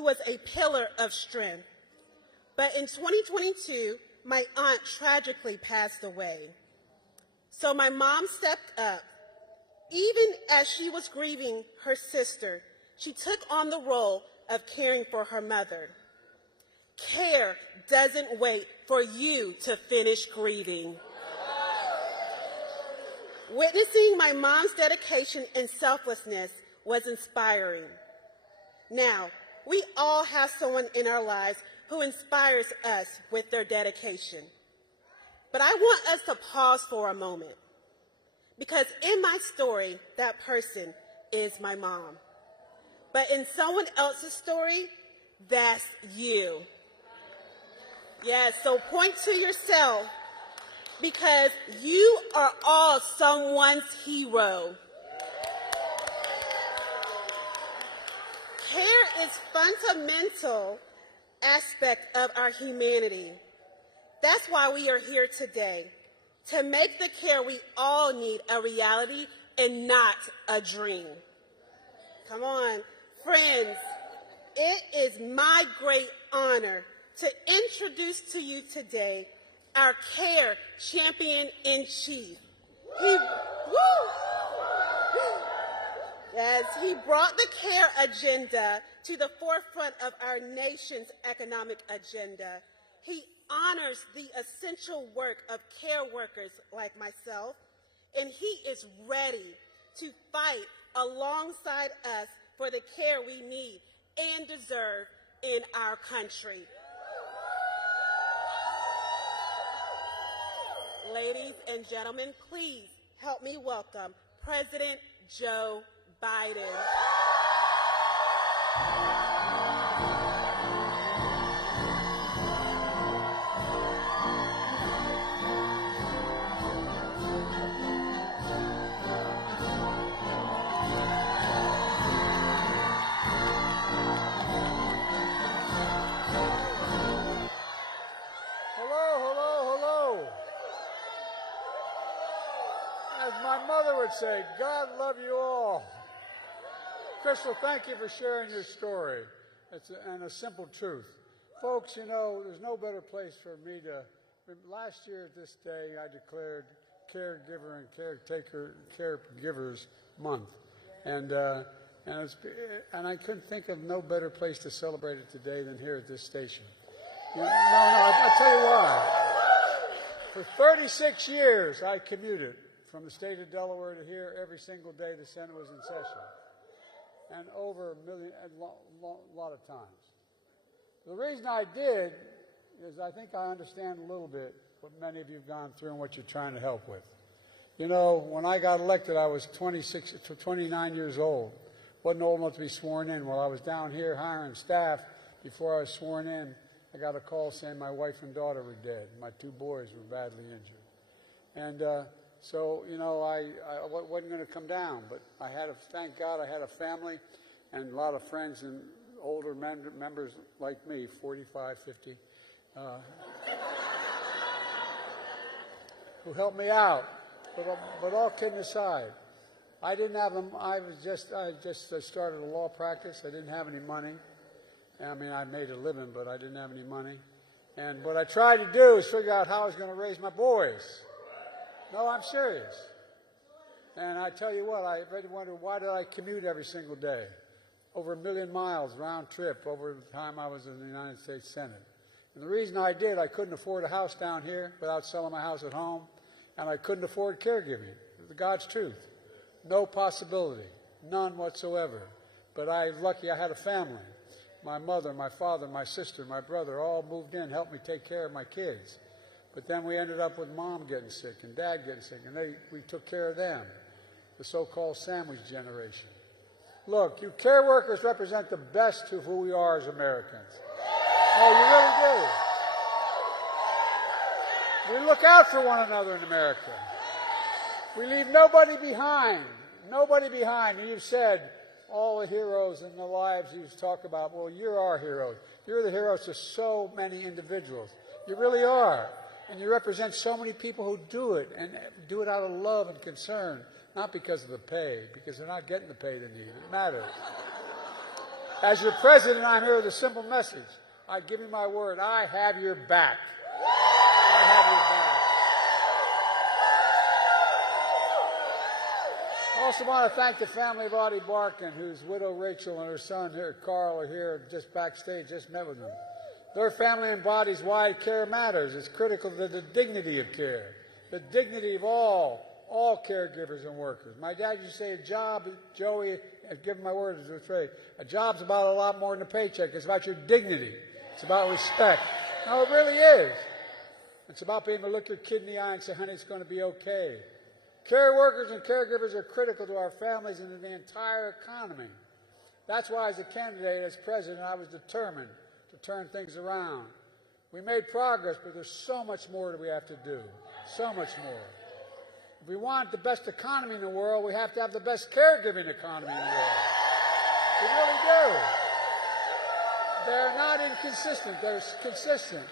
was a pillar of strength. But in 2022, my aunt tragically passed away. So my mom stepped up. Even as she was grieving her sister, she took on the role of caring for her mother. Care doesn't wait for you to finish grieving. Witnessing my mom's dedication and selflessness was inspiring. Now, we all have someone in our lives who inspires us with their dedication. But I want us to pause for a moment, because in my story, that person is my mom. But in someone else's story, that's you. Yes, so point to yourself, because you are all someone's hero. Care is fundamental aspect of our humanity. That's why we are here today, to make the care we all need a reality and not a dream. Come on, friends, it is my great honor to introduce to you today our Care Champion-in-Chief. He brought the care agenda to the forefront of our nation's economic agenda. He honors the essential work of care workers like myself, and he is ready to fight alongside us for the care we need and deserve in our country. Ladies and gentlemen, please help me welcome President Joe Biden. As my mother would say, God love you all. Crystal, thank you for sharing your story. And a simple truth. Folks, you know, there's no better place for me to... Last year at this day, I declared Caregiver and Caregivers Month. And I couldn't think of no better place to celebrate it today than here at this station. I'll tell you why. For 36 years, I commuted from the state of Delaware to here every single day the Senate was in session, and over a lot of times. The reason I did is I think I understand a little bit what many of you have gone through and what you're trying to help with. You know, when I got elected, I was 29 years old. Wasn't old enough to be sworn in. While I was down here hiring staff, before I was sworn in, I got a call saying my wife and daughter were dead. My 2 boys were badly injured. And so, you know, I wasn't going to come down, but thank God I had a family and a lot of friends and older members like me, 45, 50, who helped me out. But all kidding aside, I didn't have them. I started a law practice. I didn't have any money. I mean, I made a living, but I didn't have any money. And what I tried to do is figure out how I was going to raise my boys. No, I'm serious. And I tell you what, I really wondered, why did I commute every single day? Over 1 million miles round trip over the time I was in the United States Senate. And the reason I did, I couldn't afford a house down here without selling my house at home, and I couldn't afford caregiving. The God's truth. No possibility. None whatsoever. But I'm lucky I had a family. My mother, my father, my sister, my brother all moved in, helped me take care of my kids. But then we ended up with Mom getting sick and Dad getting sick, and we took care of them, the so-called sandwich generation. Look, you care workers represent the best of who we are as Americans. Oh, you really do. We look out for one another in America. We leave nobody behind. Nobody behind. And you've said all the heroes in the lives you talk about, well, you're our heroes. You're the heroes to so many individuals. You really are. And you represent so many people who do it, and do it out of love and concern, not because of the pay, because they're not getting the pay they need. It matters. As your president, I'm here with a simple message. I give you my word. I have your back. I have your back. I also want to thank the family of Audie Barkin, whose widow Rachel and her son here, Carl, are here just backstage. Just met with them. Their family embodies why care matters. It's critical to the dignity of care, the dignity of all caregivers and workers. My dad used to say a job, Joey, I've given my word as a trade, a job's about a lot more than a paycheck. It's about your dignity. It's about respect. No, it really is. It's about being able to look your kid in the eye and say, honey, it's going to be okay. Care workers and caregivers are critical to our families and to the entire economy. That's why, as a candidate, as president, I was determined to turn things around. We made progress, but there's so much more that we have to do. So much more. If we want the best economy in the world, we have to have the best caregiving economy in the world. We really do. They're not inconsistent. They're consistent.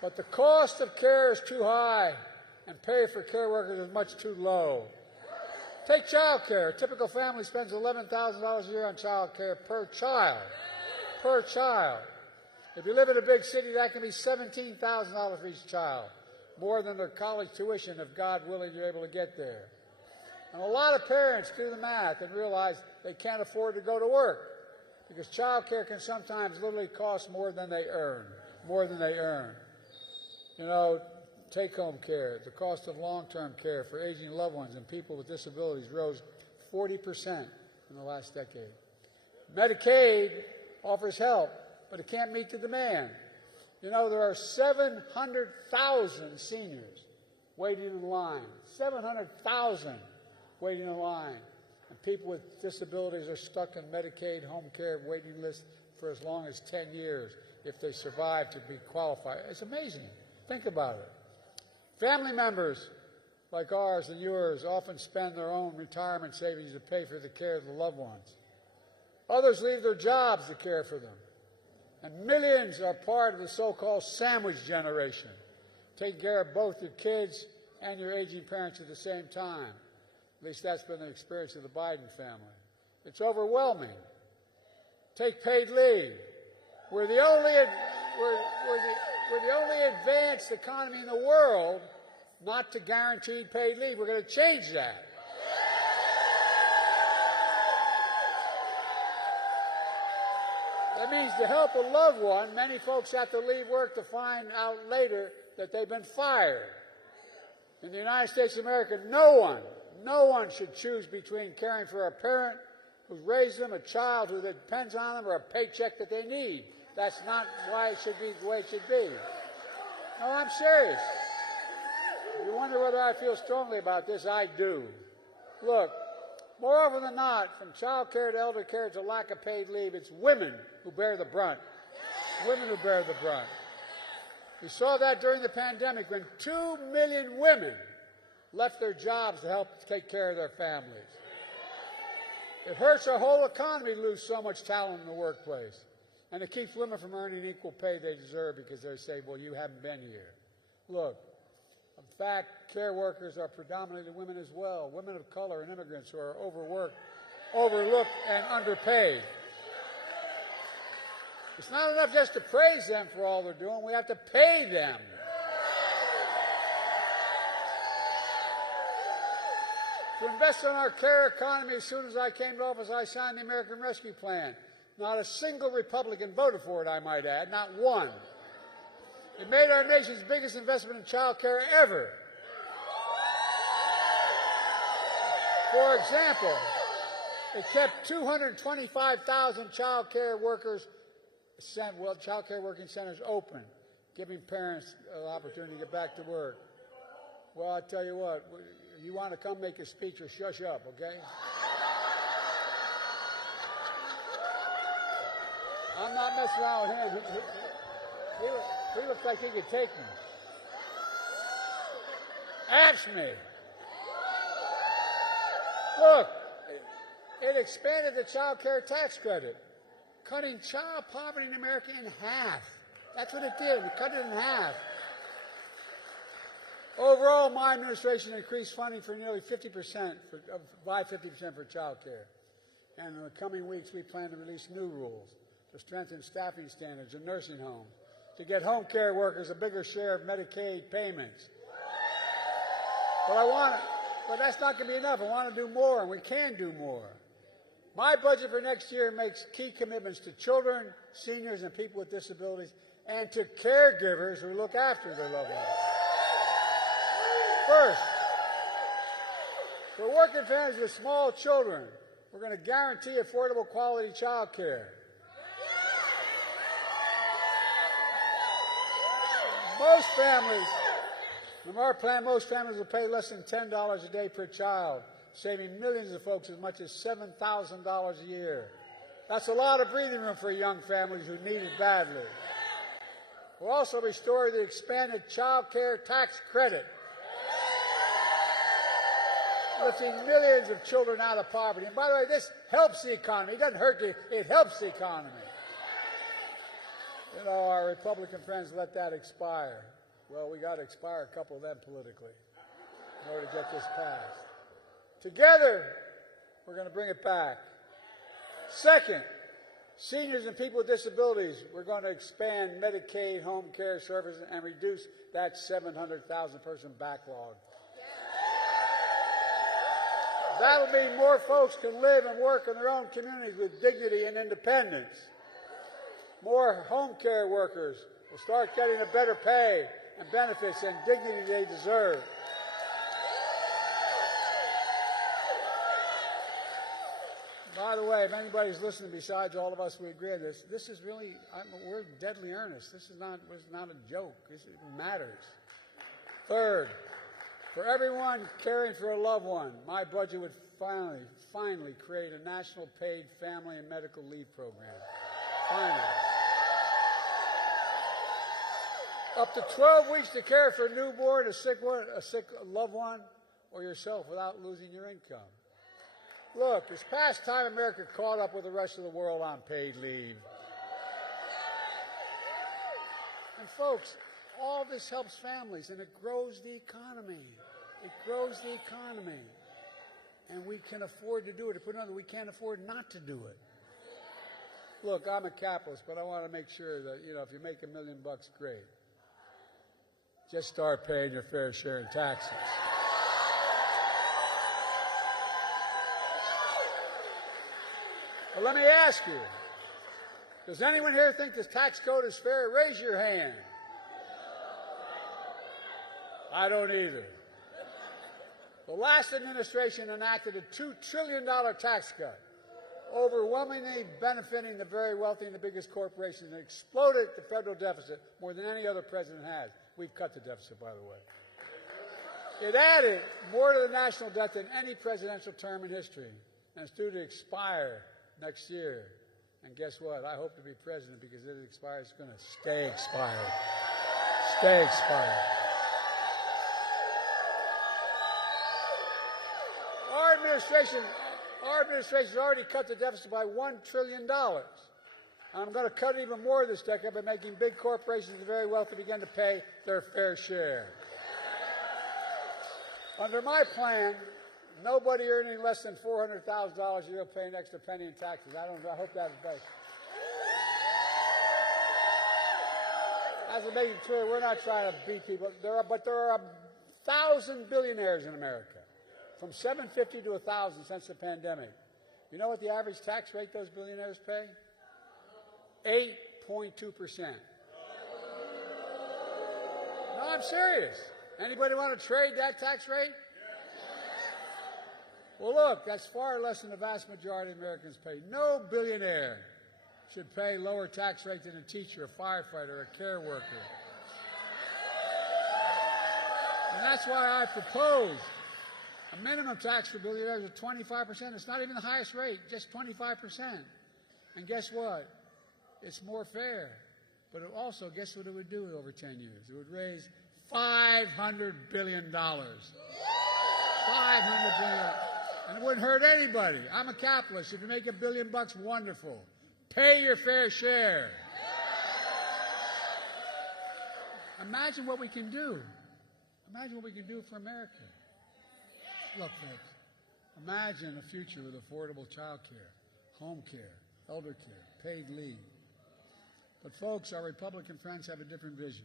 But the cost of care is too high, and pay for care workers is much too low. Take child care. A typical family spends $11,000 a year on child care per child. Per child. If you live in a big city, that can be $17,000 for each child, more than their college tuition, if God willing you're able to get there. And a lot of parents do the math and realize they can't afford to go to work because child care can sometimes literally cost more than they earn, more than they earn. You know, take-home care, the cost of long-term care for aging loved ones and people with disabilities rose 40% in the last decade. Medicaid offers help, but it can't meet the demand. You know, there are 700,000 seniors waiting in line, 700,000 waiting in line. And people with disabilities are stuck in Medicaid home care waiting lists for as long as 10 years if they survive to be qualified. It's amazing. Think about it. Family members like ours and yours often spend their own retirement savings to pay for the care of the loved ones. Others leave their jobs to care for them. And millions are part of the so-called sandwich generation, taking care of both your kids and your aging parents at the same time. At least that's been the experience of the Biden family. It's overwhelming. Take paid leave. We're the only advanced economy in the world not to guarantee paid leave. We're going to change that. That means to help a loved one, many folks have to leave work to find out later that they've been fired. In the United States of America, no one should choose between caring for a parent who's raised them, a child who depends on them, or a paycheck that they need. That's not why it should be the way it should be. No, I'm serious. If you wonder whether I feel strongly about this, I do. Look, more often than not, from child care to elder care to lack of paid leave, it's women who bear the brunt. Women who bear the brunt. We saw that during the pandemic when 2 million women left their jobs to help take care of their families. It hurts our whole economy to lose so much talent in the workplace. And it keeps women from earning equal pay they deserve because they say, well, you haven't been here. Look, in fact, care workers are predominantly women as well, women of color and immigrants who are overworked, overlooked, and underpaid. It's not enough just to praise them for all they're doing. We have to pay them. To invest in our care economy, as soon as I came to office, I signed the American Rescue Plan. Not a single Republican voted for it, I might add, not one. It made our nation's biggest investment in child care ever. For example, it kept 225,000 child care working centers open, giving parents an opportunity to get back to work. Well, I tell you what, you want to come make a speech or shush up, okay? I'm not messing around with him. He looks like he could take me. Ask me. Look, it expanded the child care tax credit, cutting child poverty in America in half. That's what it did. It cut it in half. Overall, my administration increased funding for nearly 50%, by 50% for child care. And in the coming weeks, we plan to release new rules to strengthen staffing standards in nursing homes, to get home care workers a bigger share of Medicaid payments. But that's not going to be enough. I want to do more, and we can do more. My budget for next year makes key commitments to children, seniors, and people with disabilities, and to caregivers who look after their loved ones. First, for working families with small children, we're going to guarantee affordable quality child care. Most families, from our plan, most families will pay less than $10 a day per child, saving millions of folks as much as $7,000 a year. That's a lot of breathing room for young families who need it badly. We'll also restore the expanded child care tax credit, lifting millions of children out of poverty. And by the way, this helps the economy. It doesn't hurt it helps the economy. You know, our Republican friends let that expire. Well, we got to expire a couple of them politically in order to get this passed. Together, we're going to bring it back. Second, seniors and people with disabilities, we're going to expand Medicaid home care services and reduce that 700,000 person backlog. That'll mean more folks can live and work in their own communities with dignity and independence. More home care workers will start getting the better pay and benefits and dignity they deserve. By the way, if anybody's listening besides all of us, we agree on this. This is really, we're deadly earnest. This is not a joke. It matters. Third, for everyone caring for a loved one, my budget would finally create a national paid family and medical leave program. Finally. Up to 12 weeks to care for a newborn, a sick loved one, or yourself without losing your income. Look, it's past time America caught up with the rest of the world on paid leave. And folks, all this helps families, and it grows the economy. It grows the economy. And we can afford to do it. To put it another, we can't afford not to do it. Look, I'm a capitalist, but I want to make sure that, you know, if you make $1 million, great. Just start paying your fair share in taxes. But let me ask you, does anyone here think this tax code is fair? Raise your hand. I don't either. The last administration enacted a $2 trillion tax cut, overwhelmingly benefiting the very wealthy and the biggest corporations, and exploded the federal deficit more than any other president has. We've cut the deficit, by the way. It added more to the national debt than any presidential term in history, and it's due to expire next year. And guess what? I hope to be president because it expires. It's going to stay expired. Stay expired. Our administration has already cut the deficit by $1 trillion. I'm going to cut it even more this decade by making big corporations and the very wealthy begin to pay their fair share. Under my plan, nobody earning less than $400,000 a year will pay an extra penny in taxes. I hope that's right. As I make it clear, we're not trying to beat people. There are 1,000 billionaires in America, from 750 to 1,000 since the pandemic. You know what the average tax rate those billionaires pay? 8.2%. No, I'm serious. Anybody want to trade that tax rate? Well, look, that's far less than the vast majority of Americans pay. No billionaire should pay lower tax rate than a teacher, a firefighter, a care worker. And that's why I propose a minimum tax for billionaires of 25%. It's not even the highest rate, just 25%. And guess what? It's more fair. But it also, guess what it would do over 10 years? It would raise $500 billion. $500 billion. And it wouldn't hurt anybody. I'm a capitalist. If you make $1 billion, wonderful. Pay your fair share. Imagine what we can do. Imagine what we can do for America. Look, folks, imagine a future with affordable child care, home care, elder care, paid leave. But folks, our Republican friends have a different vision.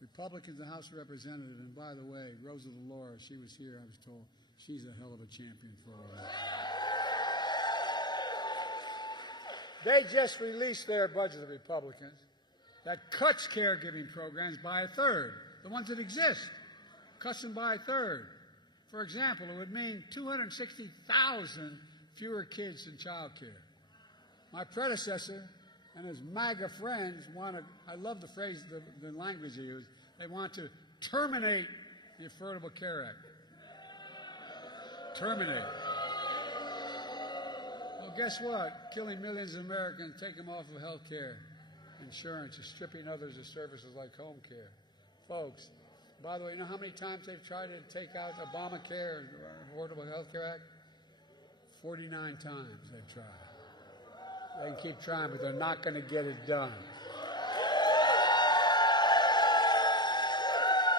Republicans in the House of Representatives, and by the way, Rosa DeLauro, she was here, I was told, she's a hell of a champion for all that. They just released their budget, the Republicans, that cuts caregiving programs by a third. The ones that exist, cuts them by a third. For example, it would mean 260,000 fewer kids in child care. My predecessor and his MAGA friends want to, I love the phrase, the language they use, they want to terminate the Affordable Care Act. Terminate. Well, guess what? Killing millions of Americans, take them off of health care insurance, is stripping others of services like home care. Folks, by the way, you know how many times they've tried to take out Obamacare and Affordable Health Care Act? 49 times they've tried. They can keep trying, but they're not going to get it done.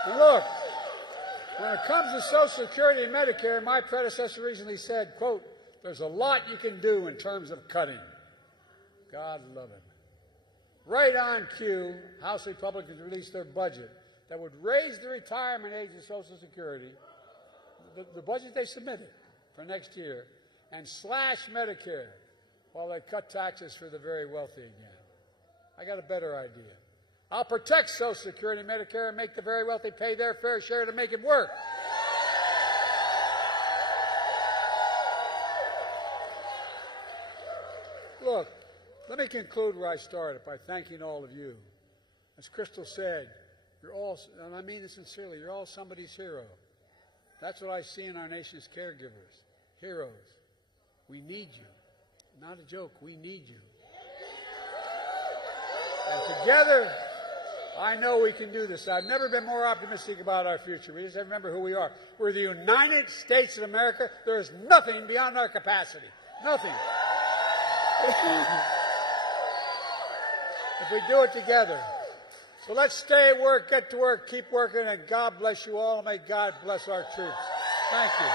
And look, when it comes to Social Security and Medicare, my predecessor recently said, quote, there's a lot you can do in terms of cutting. God love him. Right on cue, House Republicans released their budget that would raise the retirement age of Social Security, the budget they submitted for next year, and slash Medicare while they cut taxes for the very wealthy again. I got a better idea. I'll protect Social Security and Medicare and make the very wealthy pay their fair share to make it work. Look, let me conclude where I started by thanking all of you. As Crystal said, you're all, and I mean this sincerely, you're all somebody's hero. That's what I see in our nation's caregivers, heroes. We need you. Not a joke, we need you. And together, I know we can do this. I've never been more optimistic about our future. We just have to remember who we are. We're the United States of America. There is nothing beyond our capacity. Nothing. If we do it together. So let's stay at work, get to work, keep working, and God bless you all, and may God bless our troops. Thank you.